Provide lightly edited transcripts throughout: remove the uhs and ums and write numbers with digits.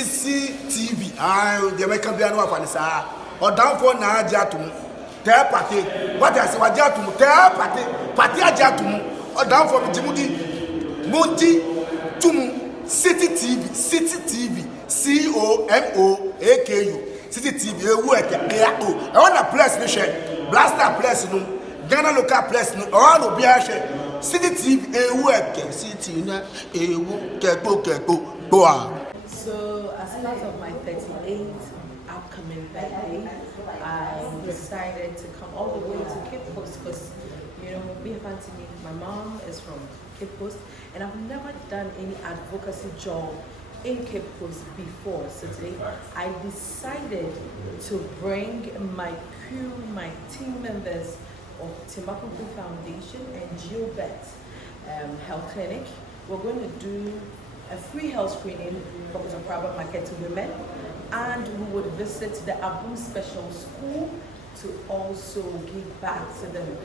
CCTV. The American Biano of Anissa. Or down for Najatum. Tell party. What I say, Wajatum. Tell party. Party Ajatum. Or down for Jimudi. Monty Tum. City TV. City TV. COMOAKU. City TV. I want a place, Michelle. Blaster place, no. Ghana local place, no. All will be a City TV. City go on. So, as part of my 38th upcoming birthday, I decided to come all the way to Cape Coast because, you know, me and Fantini, my mom is from Cape Coast, and I've never done any advocacy job in Cape Coast before. So today, I decided to bring my crew, my team members of Tima Kumkum Foundation and GeoBet Health Clinic. We're going to do a free health screening for the private market to women, and we would visit the Aboom Special School to also give back to them.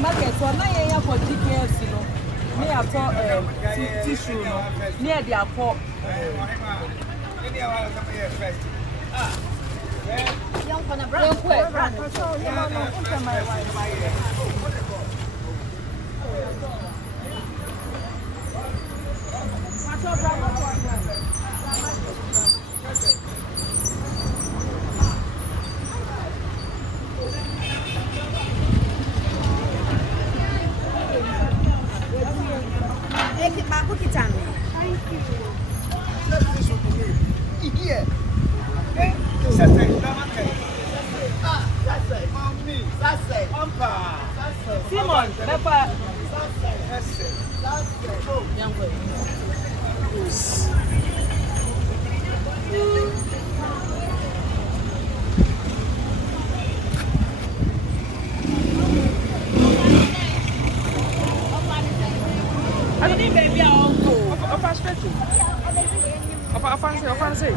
Market so na yen for GKFC no me ato tissue no near the akọ young for na brand Simon, Peppa. Young boy. I think baby I'll go. Of fancy.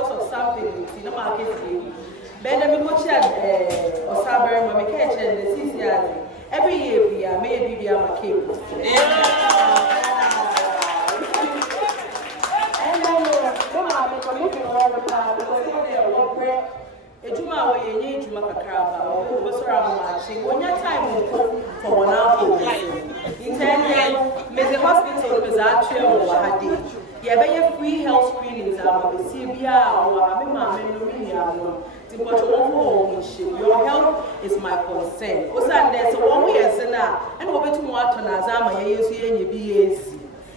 because of something in the market. Ben, I'm going to or Saber, my catch and the CCI. Every year, we are maybe a cake. And then, I'm looking all the time because they are one prayer. A Juma, you need to make a crab or was around when your time will come for 1 hour. In 10 years, Miss Hospital is actually over her day. You have free health screenings about the CBR or a mamma. Your health is my concern. Also, there's one way as now, and over to more to Nazama, you see any BAC.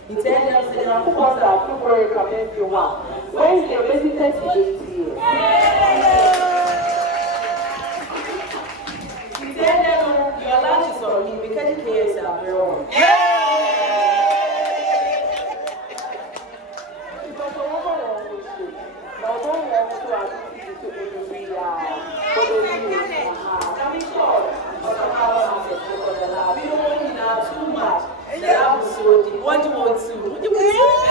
In 10 years, they are because I feel very coming you want. When the visitors here. Your lunch is on me because you can't say I'm wrong. What do you want to? What do you want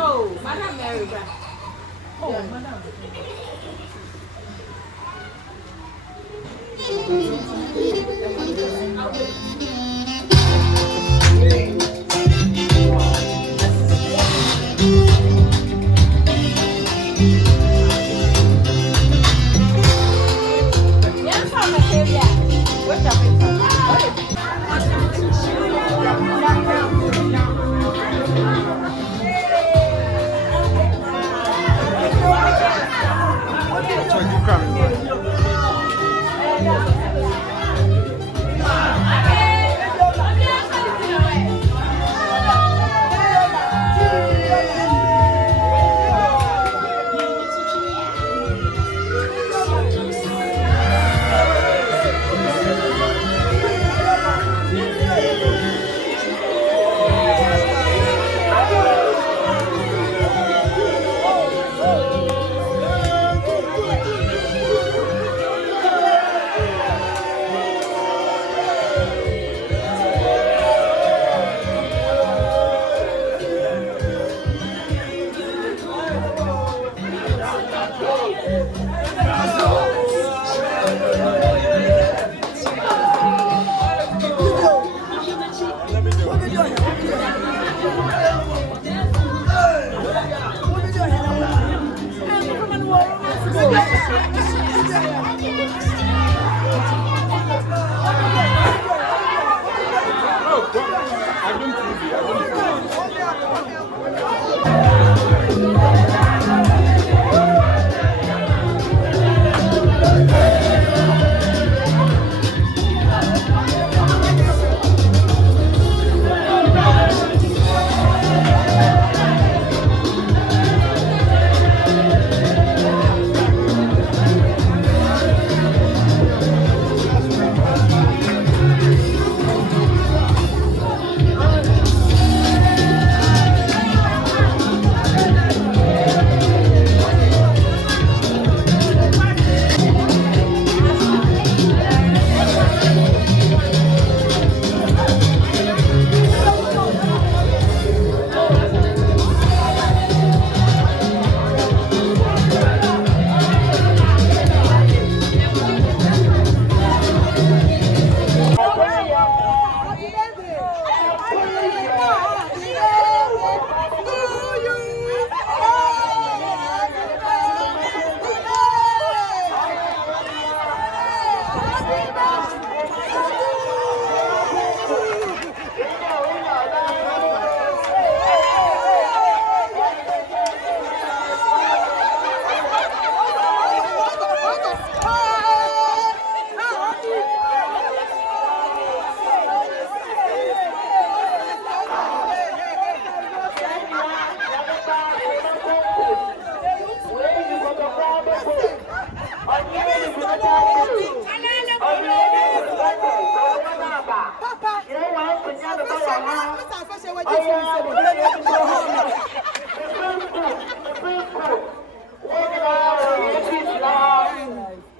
Oh, Madam Mary. Oh, Madam.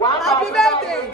Happy birthday.